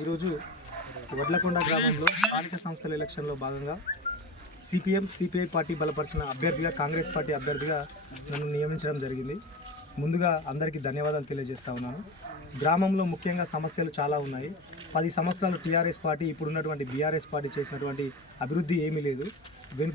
ఈరోజు వడ్లకొండ గ్రామంలో స్థానిక సంస్థల ఎలక్షన్లో భాగంగా సిపిఎం సిపిఐ పార్టీ బలపరిచిన అభ్యర్థిగా కాంగ్రెస్ పార్టీ అభ్యర్థిగా నన్ను నియమించడం జరిగింది. ముందుగా అందరికీ ధన్యవాదాలు తెలియజేస్తా ఉన్నాను. గ్రామంలో ముఖ్యంగా సమస్యలు చాలా ఉన్నాయి. పది సంవత్సరాలు టీఆర్ఎస్ పార్టీ ఇప్పుడున్నటువంటి బీఆర్ఎస్ పార్టీ చేసినటువంటి అభివృద్ధి ఏమీ లేదు.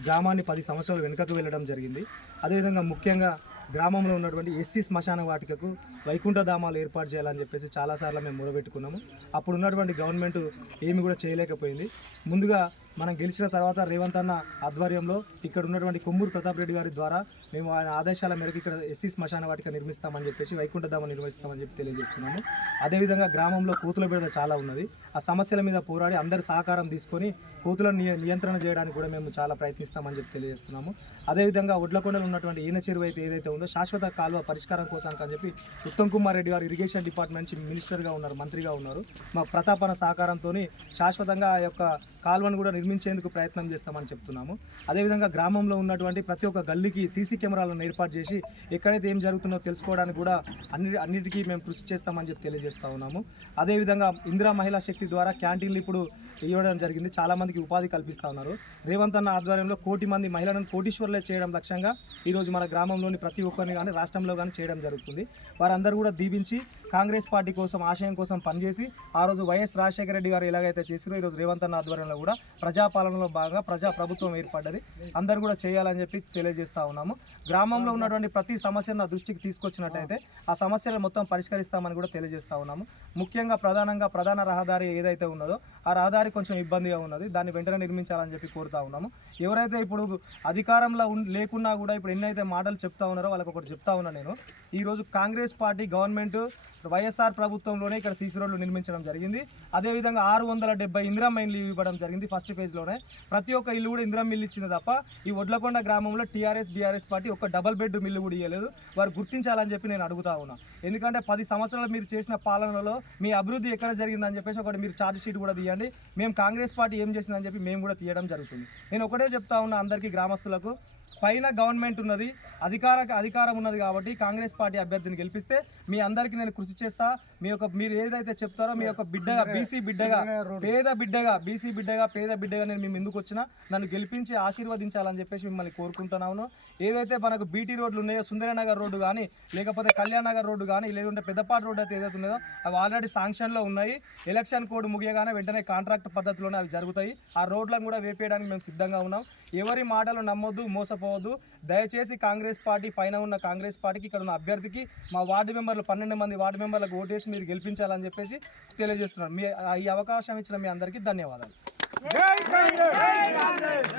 గ్రామాన్ని పది సంవత్సరాలు వెనుకకు వెళ్ళడం జరిగింది. అదేవిధంగా ముఖ్యంగా గ్రామంలో ఉన్నటువంటి ఎస్సీ శ్మశాన వాటికకు వైకుంఠ ధామాలు ఏర్పాటు చేయాలని చెప్పేసి చాలాసార్లు మేము మొదలుపెట్టుకున్నాము అప్పుడు ఉన్నటువంటి గవర్నమెంట్ ఏమి కూడా చేయలేకపోయింది. ముందుగా మనం గెలిచిన తర్వాత రేవంత్ అన్న ఆధ్వర్యంలో ఇక్కడ ఉన్నటువంటి కొమ్మూరు ప్రతాప్ రెడ్డి గారి ద్వారా మేము ఆయన ఆదేశాల మేరకు ఇక్కడ ఎస్సీ శ్మశాన వాటిక నిర్మిస్తామని చెప్పేసి వైకుంఠధామ నిర్మిస్తామని చెప్పి తెలియజేస్తున్నాము. అదేవిధంగా గ్రామంలో కోతుల బిడద చాలా ఉన్నది. ఆ సమస్యల మీద పోరాడి అందరి సహకారం తీసుకొని కోతులను నియ నియంత్రణ చేయడానికి కూడా మేము చాలా ప్రయత్నిస్తామని చెప్పి తెలియజేస్తున్నాము. అదేవిధంగా ఒడ్లకొండలో ఉన్నటువంటి ఈన చెరువు అయితే ఏదైతే ఉందో శాశ్వత కాలువ పరిష్కారం కోసానికి అని చెప్పి ఉత్తమ్ కుమార్ రెడ్డి గారు ఇరిగేషన్ డిపార్ట్మెంట్ నుంచి మినిస్టర్గా ఉన్నారు మంత్రిగా ఉన్నారు. మా ప్రతాపన సహకారంతో శాశ్వతంగా ఆ యొక్క కాలువను కూడా నిర్మించేందుకు ప్రయత్నం చేస్తామని చెప్తున్నాము. అదేవిధంగా గ్రామంలో ఉన్నటువంటి ప్రతి ఒక్క గల్లీకి సీసీ కెమెరాలను ఏర్పాటు చేసి ఎక్కడైతే ఏం జరుగుతుందో తెలుసుకోవడానికి కూడా అన్ని అన్నిటికీ మేము కృషి చేస్తామని చెప్పి తెలియజేస్తా ఉన్నాము. అదేవిధంగా ఇందిరా మహిళా శక్తి ద్వారా క్యాంటీన్లు ఇప్పుడు ఇవ్వడం జరిగింది. చాలామందికి ఉపాధి కల్పిస్తూ ఉన్నారు. రేవంత్ అన్న ఆధ్వర్యంలో కోటి మంది మహిళలను కోటీశ్వర్లే చేయడం లక్ష్యంగా ఈరోజు మన గ్రామంలోని ప్రతి ఒక్కరిని కానీ రాష్ట్రంలో కానీ చేయడం జరుగుతుంది. వారందరూ కూడా దీవించి కాంగ్రెస్ పార్టీ కోసం ఆశయం కోసం పనిచేసి ఆ రోజు వైఎస్ రాజశేఖర రెడ్డి గారు ఎలాగైతే చేసిరో ఈరోజు రేవంత్ అన్న ఆధ్వర్యంలో కూడా ప్రజాపాలనలో భాగంగా ప్రజా ప్రభుత్వం ఏర్పడ్డది. అందరూ కూడా చేయాలని చెప్పి తెలియజేస్తా ఉన్నాము. గ్రామంలో ఉన్నటువంటి ప్రతి సమస్యను నా దృష్టికి తీసుకొచ్చినట్టయితే ఆ సమస్యలను మొత్తం పరిష్కరిస్తామని కూడా తెలియజేస్తా ఉన్నాము. ముఖ్యంగా ప్రధానంగా ప్రధాన రహదారి ఏదైతే ఉన్నదో ఆ రహదారి కొంచెం ఇబ్బందిగా ఉన్నది. దాన్ని వెంటనే నిర్మించాలని చెప్పి కోరుతా ఉన్నాము. ఎవరైతే ఇప్పుడు అధికారంలో ఉన్- లేకున్నా కూడా ఇప్పుడు ఎన్నైతే మాటలు చెప్తా ఉన్నారో వాళ్ళకి ఒకటి చెప్తా ఉన్నా నేను. ఈరోజు కాంగ్రెస్ పార్టీ గవర్నమెంట్ వైఎస్ఆర్ ప్రభుత్వంలోనే ఇక్కడ సీసీ రోడ్లు నిర్మించడం జరిగింది. అదేవిధంగా ఆరు వందల డెబ్బై ఇందిరా మైన్లు ఇవ్వడం జరిగింది ఫస్ట్ ఫేజ్లోనే ప్రతి ఒక్క ఇల్లు కూడా ఇందిరా మిల్లు ఇచ్చింది తప్ప ఈ ఒడ్లకొండ గ్రామంలో టీఆర్ఎస్ బీఆర్ఎస్ పార్టీ ఒక డబల్ బెడ్ మిల్లు కూడా ఇవ్వలేదు వారు గుర్తించాలని చెప్పి నేను అడుగుతా ఉన్నా. ఎందుకంటే పది సంవత్సరాలు మీరు చేసిన పాలనలో మీ అభివృద్ధి ఎక్కడ జరిగిందని చెప్పేసి ఒకటి మీరు ఛార్జ్ షీట్ కూడా తీయండి. మేము కాంగ్రెస్ పార్టీ ఏం చేసిందని చెప్పి మేము కూడా తీయడం జరుగుతుంది. నేను ఒకటే చెప్తా ఉన్నా అందరికీ గ్రామస్తులకు. పైన గవర్నమెంట్ ఉన్నది అధికార అధికారం ఉన్నది కాబట్టి కాంగ్రెస్ పార్టీ అభ్యర్థిని గెలిపిస్తే మీ అందరికీ నేను కృషి చేస్తా. మీ యొక్క మీరు ఏదైతే చెప్తారో మీ యొక్క బిడ్డగా బీసీ బిడ్డగా పేద బిడ్డగా బీసీ బిడ్డగా పేద బిడ్డగా నేను మేము ఎందుకు వచ్చినా నన్ను గెలిపించి ఆశీర్వదించాలని చెప్పేసి మిమ్మల్ని కోరుకుంటున్నాను. ఏదైతే మనకు బీటీ రోడ్లు ఉన్నాయో సుందరనగర్ రోడ్డు కానీ లేకపోతే కళ్యాణ్ నగర్ రోడ్డు కానీ లేదంటే పెద్దపాటి రోడ్డు అయితే ఏదైతే ఉన్నదో అవి ఆల్రెడీ శాంక్షన్లో ఉన్నాయి. ఎలక్షన్ కోడ్ ముగియగానే వెంటనే కాంట్రాక్ట్ పద్ధతిలోనే అవి జరుగుతాయి. ఆ రోడ్లను కూడా వేపేయడానికి మేము సిద్ధంగా ఉన్నాం. ఎవరి మాటలు నమ్మొద్దు మోసపోవద్దు. దయచేసి కాంగ్రెస్ పార్టీ పైన ఉన్న కాంగ్రెస్ పార్టీకి ఇక్కడ ఉన్న అభ్యర్థికి మా వార్డు మెంబర్లు పన్నెండు మంది వార్డు మెంబర్లకు ఓటేసి మీరు గెలిపించాలని చెప్పేసి తెలియజేస్తున్నాను. మీ ఈ అవకాశం ఇచ్చిన మీ అందరికీ ధన్యవాదాలు. జై కాంగ్రెస్